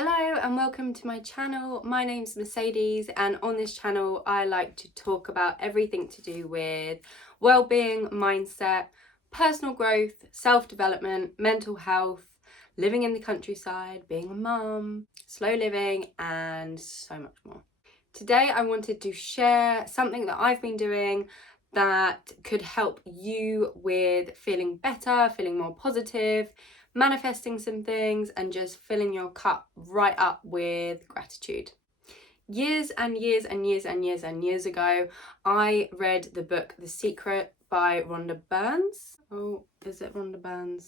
Hello and welcome to my channel. My name's Mercedes, and on this channel I like to talk about everything to do with well-being, mindset, personal growth, self-development, mental health, living in the countryside, being a mum, slow living, and so much more. Today I wanted to share something that I've been doing that could help you with feeling better, feeling more positive, manifesting some things, and just filling your cup right up with gratitude. Years and years and years and years and years ago, I read the book The Secret by Rhonda Byrne. Oh, is it Rhonda Byrne?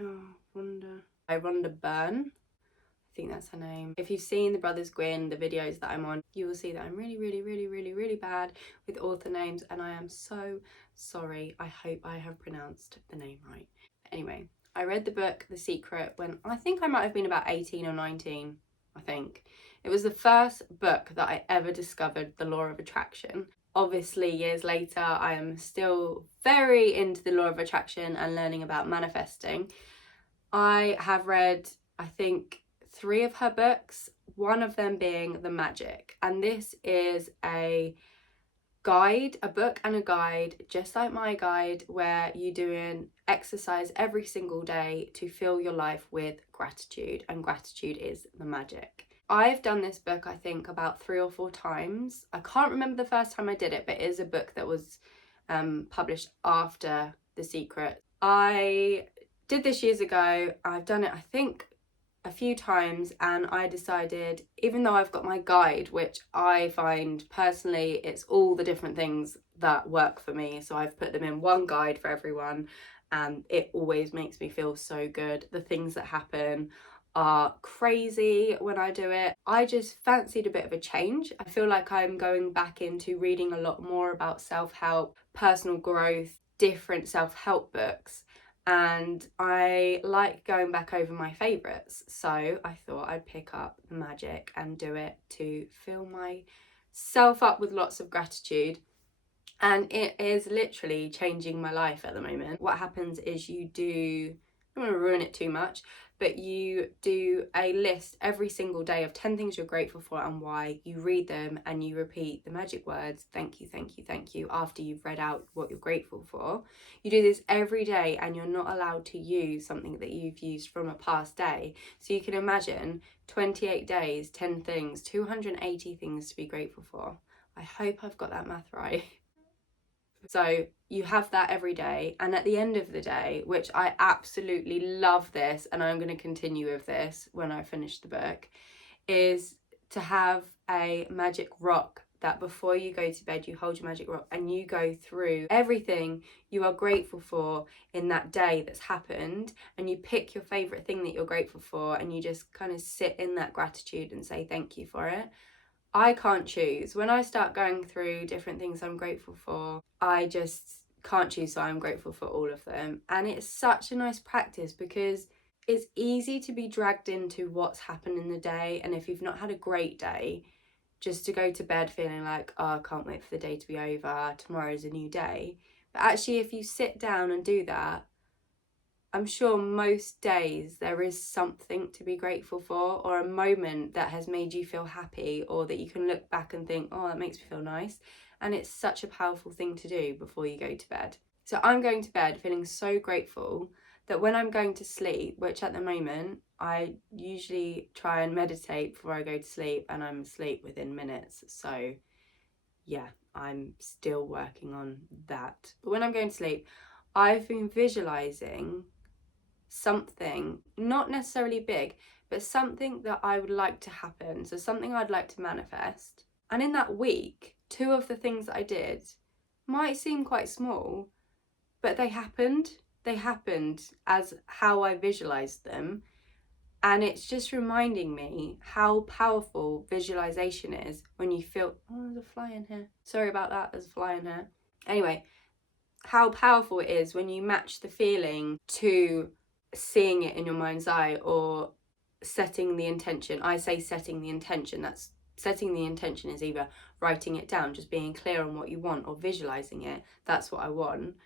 Oh, Rhonda. By Rhonda Byrne. I think that's her name. If you've seen the Brothers Gwyn, the videos that I'm on, you will see that I'm really bad with author names, and I am so sorry. I hope I have pronounced the name right. Anyway, I read the book The Secret when I think I might have been about 18 or 19, I think. It was the first book that I ever discovered the law of attraction. Obviously, years later, I am still very into the law of attraction and learning about manifesting. I have read, I think, 3 of her books, one of them being The Magic. And this is a guide, a book and a guide, just like my guide, where you do an exercise every single day to fill your life with gratitude, and gratitude is the magic. I've done this book, I think, about 3 or 4 times. I can't remember the first time I did it, but it is a book that was published after The Secret. I did this years ago. I've done it, I think, a few times, and I decided, even though I've got my guide, which I find personally it's all the different things that work for me, so I've put them in one guide for everyone, and it always makes me feel so good. The things that happen are crazy when I do it. I just fancied a bit of a change. I feel like I'm going back into reading a lot more about self-help, personal growth, different self-help books, and I like going back over my favourites, so I thought I'd pick up The Magic and do it to fill myself up with lots of gratitude. And it is literally changing my life at the moment. What happens is you do, I don't want to ruin it too much, but you do a list every single day of 10 things you're grateful for and why. You read them and you repeat the magic words, thank you, thank you, thank you, after you've read out what you're grateful for. You do this every day, and you're not allowed to use something that you've used from a past day. So you can imagine 28 days, 10 things, 280 things to be grateful for. I hope I've got that math right. So you have that every day, and at the end of the day, which I absolutely love this, and I'm going to continue with this when I finish the book, is to have a magic rock that before you go to bed, you hold your magic rock and you go through everything you are grateful for in that day that's happened, and you pick your favourite thing that you're grateful for, and you just kind of sit in that gratitude and say thank you for it. I can't choose. When I start going through different things I'm grateful for, I just can't choose, so I'm grateful for all of them. And it's such a nice practice because it's easy to be dragged into what's happened in the day, and if you've not had a great day, just to go to bed feeling like, oh, I can't wait for the day to be over, tomorrow's a new day. But actually, if you sit down and do that, I'm sure most days there is something to be grateful for, or a moment that has made you feel happy, or that you can look back and think, oh, that makes me feel nice. And it's such a powerful thing to do before you go to bed. So I'm going to bed feeling so grateful that when I'm going to sleep, which at the moment I usually try and meditate before I go to sleep, and I'm asleep within minutes. So yeah, I'm still working on that. But when I'm going to sleep, I've been visualizing something, not necessarily big, but something that I would like to happen. So something I'd like to manifest. And in that week, 2 of the things that I did might seem quite small, but they happened. They happened as how I visualized them. And it's just reminding me how powerful visualization is when you feel, oh, there's a fly in here. Sorry about that, there's a fly in here. Anyway, how powerful it is when you match the feeling to seeing it in your mind's eye, or setting the intention. I say setting the intention. That's setting the intention is either writing it down, just being clear on what you want, or visualizing it. That's what I want.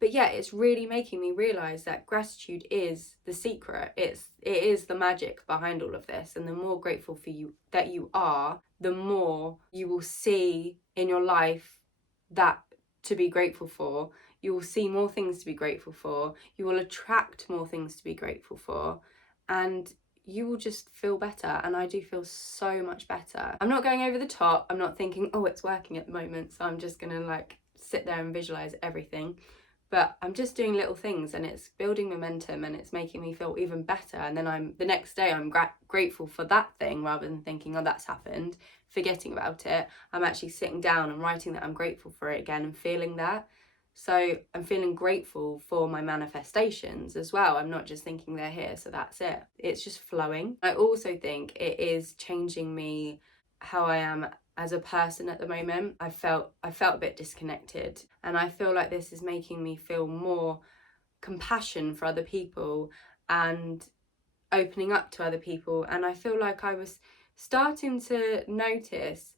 But yeah, it's really making me realize that gratitude is the secret. It is the magic behind all of this. And the more grateful for you that you are, the more you will see in your life that to be grateful for. You will see more things to be grateful for. You will attract more things to be grateful for. And you will just feel better. And I do feel so much better. I'm not going over the top. I'm not thinking, oh, it's working at the moment, so I'm just gonna like sit there and visualize everything. But I'm just doing little things, and it's building momentum, and it's making me feel even better. And then the next day I'm grateful for that thing, rather than thinking, oh, that's happened, forgetting about it. I'm actually sitting down and writing that I'm grateful for it again and feeling that. So I'm feeling grateful for my manifestations as well. I'm not just thinking they're here, so that's it. It's just flowing. I also think it is changing me, how I am as a person at the moment. I felt a bit disconnected, and I feel like this is making me feel more compassion for other people and opening up to other people. And I feel like I was starting to notice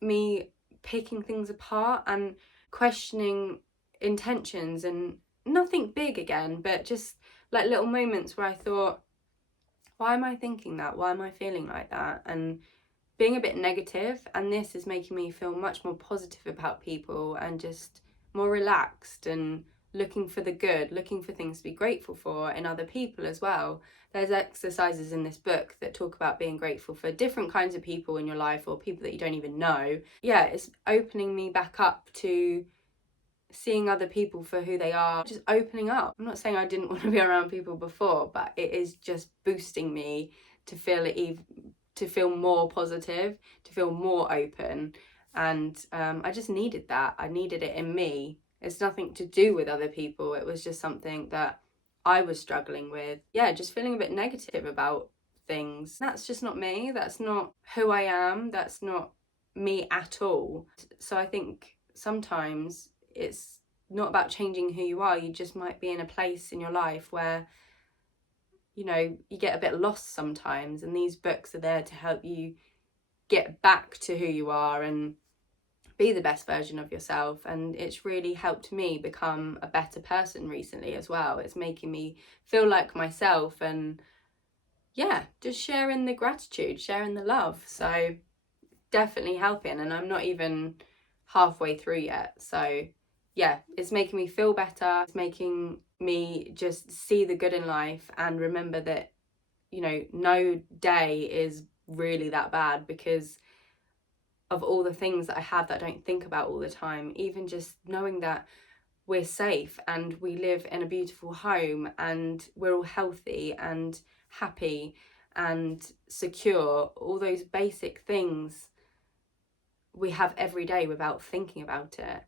me picking things apart and questioning intentions, and nothing big again, but just like little moments where I thought, why am I thinking that? Why am I feeling like that? And being a bit negative. And this is making me feel much more positive about people and just more relaxed and looking for the good, looking for things to be grateful for in other people as well. There's exercises in this book that talk about being grateful for different kinds of people in your life, or people that you don't even know. Yeah, it's opening me back up to seeing other people for who they are, just opening up. I'm not saying I didn't want to be around people before, but it is just boosting me to feel it, to feel more positive, to feel more open. And I just needed that. I needed it in me. It's nothing to do with other people. It was just something that I was struggling with. Yeah, just feeling a bit negative about things. That's just not me. That's not who I am. That's not me at all. So I think sometimes it's not about changing who you are. You just might be in a place in your life where, you know, you get a bit lost sometimes, and these books are there to help you get back to who you are and be the best version of yourself. And it's really helped me become a better person recently as well. It's making me feel like myself, and yeah, just sharing the gratitude, sharing the love. So definitely helping, and I'm not even halfway through yet. So yeah, it's making me feel better. It's making me just see the good in life and remember that, you know, no day is really that bad because of all the things that I have that I don't think about all the time. Even just knowing that we're safe and we live in a beautiful home and we're all healthy and happy and secure, all those basic things we have every day without thinking about it.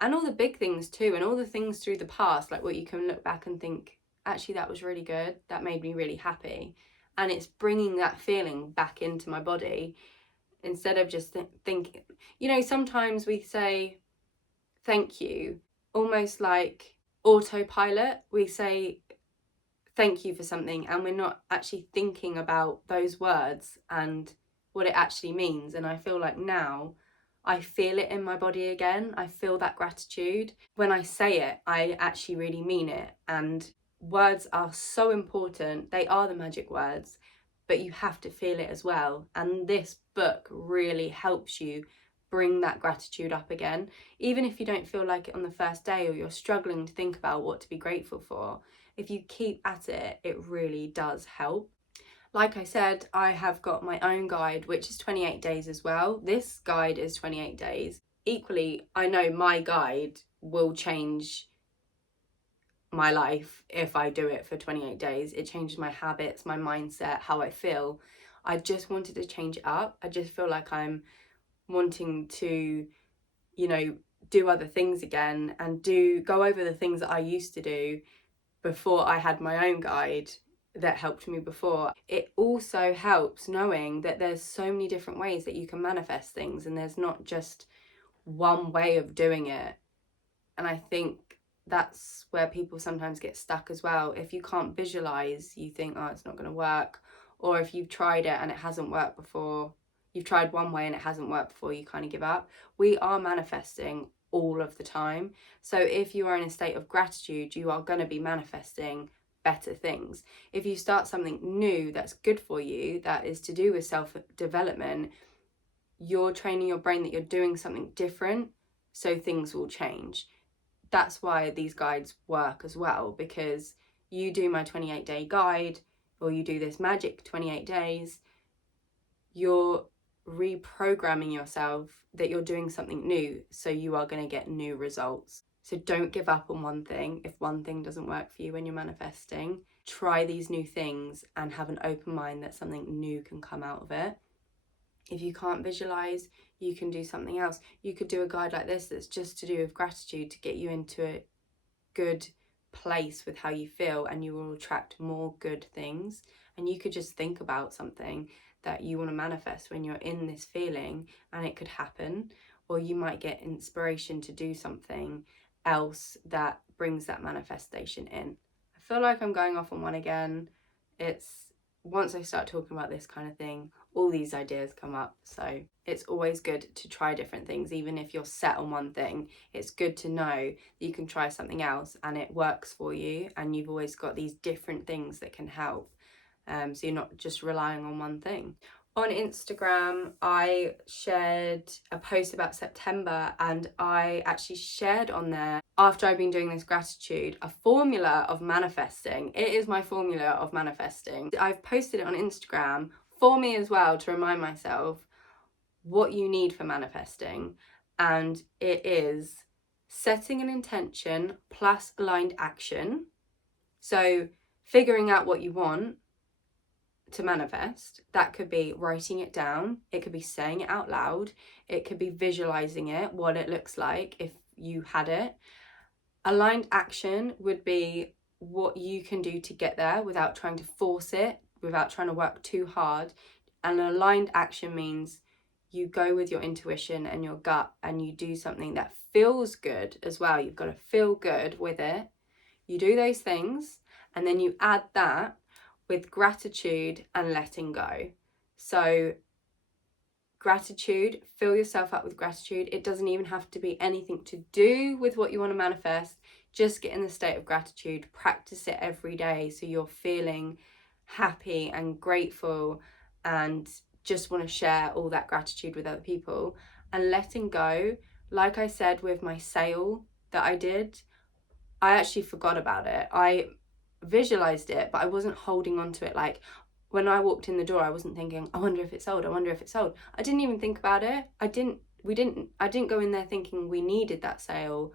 And all the big things too, and all the things through the past, like what you can look back and think, actually that was really good, that made me really happy. And it's bringing that feeling back into my body instead of just thinking, you know, sometimes we say thank you almost like autopilot. We say thank you for something and we're not actually thinking about those words and what it actually means. And I feel like now I feel it in my body again. I feel that gratitude. When I say it, I actually really mean it. And words are so important. They are the magic words, but you have to feel it as well. And this book really helps you bring that gratitude up again. Even if you don't feel like it on the first day, or you're struggling to think about what to be grateful for, if you keep at it, it really does help. Like I said, I have got my own guide, which is 28 days as well. This guide is 28 days. Equally, I know my guide will change my life if I do it for 28 days. It changes my habits, my mindset, how I feel. I just wanted to change it up. I just feel like I'm wanting to, you know, do other things again and go over the things that I used to do before I had my own guide that helped me before. It also helps knowing that there's so many different ways that you can manifest things, and there's not just one way of doing it. And I think that's where people sometimes get stuck as well. If you can't visualize, you think, oh, it's not going to work. Or if you've tried it and it hasn't worked before, you've tried one way and it hasn't worked before, you kind of give up. We are manifesting all of the time. So if you are in a state of gratitude, you are going to be manifesting better things. If you start something new that's good for you, that is to do with self-development, you're training your brain that you're doing something different, so things will change. That's why these guides work as well, because you do my 28-day guide, or you do this magic 28 days, you're reprogramming yourself that you're doing something new, so you are going to get new results. So don't give up on one thing. If one thing doesn't work for you when you're manifesting, try these new things and have an open mind that something new can come out of it. If you can't visualize, you can do something else. You could do a guide like this that's just to do with gratitude, to get you into a good place with how you feel, and you will attract more good things. And you could just think about something that you want to manifest when you're in this feeling, and it could happen. Or you might get inspiration to do something else that brings that manifestation in. I feel like I'm going off on one again. It's once I start talking about this kind of thing, all these ideas come up. So it's always good to try different things. Even if you're set on one thing, it's good to know that you can try something else and it works for you, and you've always got these different things that can help. So you're not just relying on one thing. On Instagram, I shared a post about September, and I actually shared on there, after I've been doing this gratitude, a formula of manifesting. It is my formula of manifesting. I've posted it on Instagram for me as well, to remind myself what you need for manifesting. And it is setting an intention plus aligned action. So figuring out what you want to manifest. That could be writing it down, it could be saying it out loud, it could be visualizing it, what it looks like if you had it. Aligned action would be what you can do to get there without trying to force it, without trying to work too hard. And an aligned action means you go with your intuition and your gut, and you do something that feels good as well. You've got to feel good with it. You do those things, and then you add that with gratitude and letting go. So gratitude, fill yourself up with gratitude. It doesn't even have to be anything to do with what you want to manifest. Just get in the state of gratitude, practice it every day so you're feeling happy and grateful and just want to share all that gratitude with other people. And letting go, like I said with my sale that I did, I actually forgot about it. I visualized it, but I wasn't holding on to it. Like when I walked in the door, I wasn't thinking, I wonder if it's sold, I wonder if it's sold. I didn't even think about it. I didn't go in there thinking we needed that sale.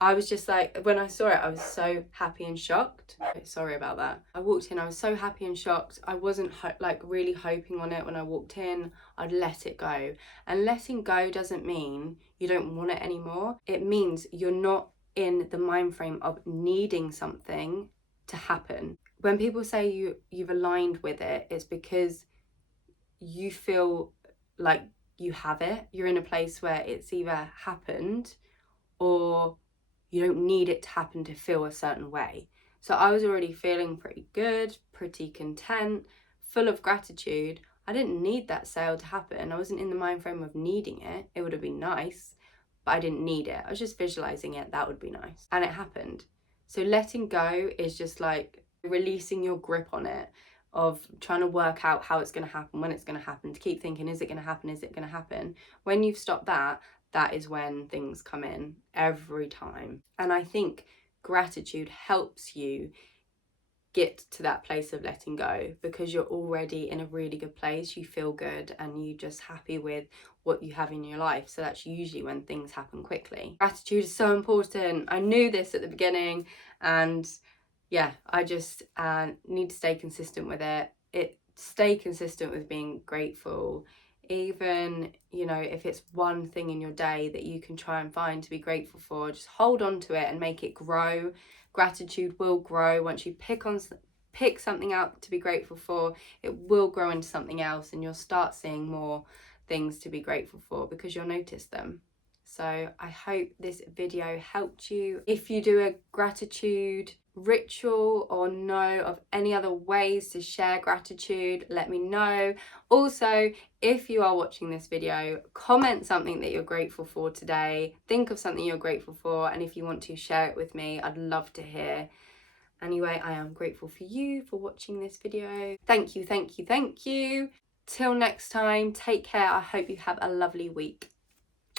I was just like, when I saw it, I was so happy and shocked. Sorry about that. I walked in, I was so happy and shocked. I wasn't like really hoping on it when I walked in. I'd let it go. And letting go doesn't mean you don't want it anymore. It means you're not in the mind frame of needing something to happen. When people say you've aligned with it, it's because you feel like you have it. You're in a place where it's either happened or you don't need it to happen to feel a certain way. So I was already feeling pretty good, pretty content, full of gratitude. I didn't need that sale to happen. I wasn't in the mind frame of needing it. It would have been nice, but I didn't need it. I was just visualizing it. That would be nice. And it happened. So letting go is just like releasing your grip on it, of trying to work out how it's going to happen, when it's going to happen, to keep thinking, is it going to happen? Is it going to happen? When you've stopped that, that is when things come in every time. And I think gratitude helps you get to that place of letting go, because you're already in a really good place. You feel good and you're just happy with what you have in your life. So that's usually when things happen quickly. Gratitude is so important. I knew this at the beginning, and yeah, I just need to stay consistent with it. Stay consistent with being grateful. Even, you know, if it's one thing in your day that you can try and find to be grateful for, just hold on to it and make it grow. Gratitude will grow. Once you pick something out to be grateful for, it will grow into something else, and you'll start seeing more things to be grateful for because you'll notice them. So I hope this video helped you. If you do a gratitude ritual or know of any other ways to share gratitude, let me know. Also, if you are watching this video, comment something that you're grateful for today. Think of something you're grateful for, and if you want to share it with me, I'd love to hear. Anyway, I am grateful for you for watching this video. Thank you, thank you, thank you. Till next time, take care. I hope you have a lovely week.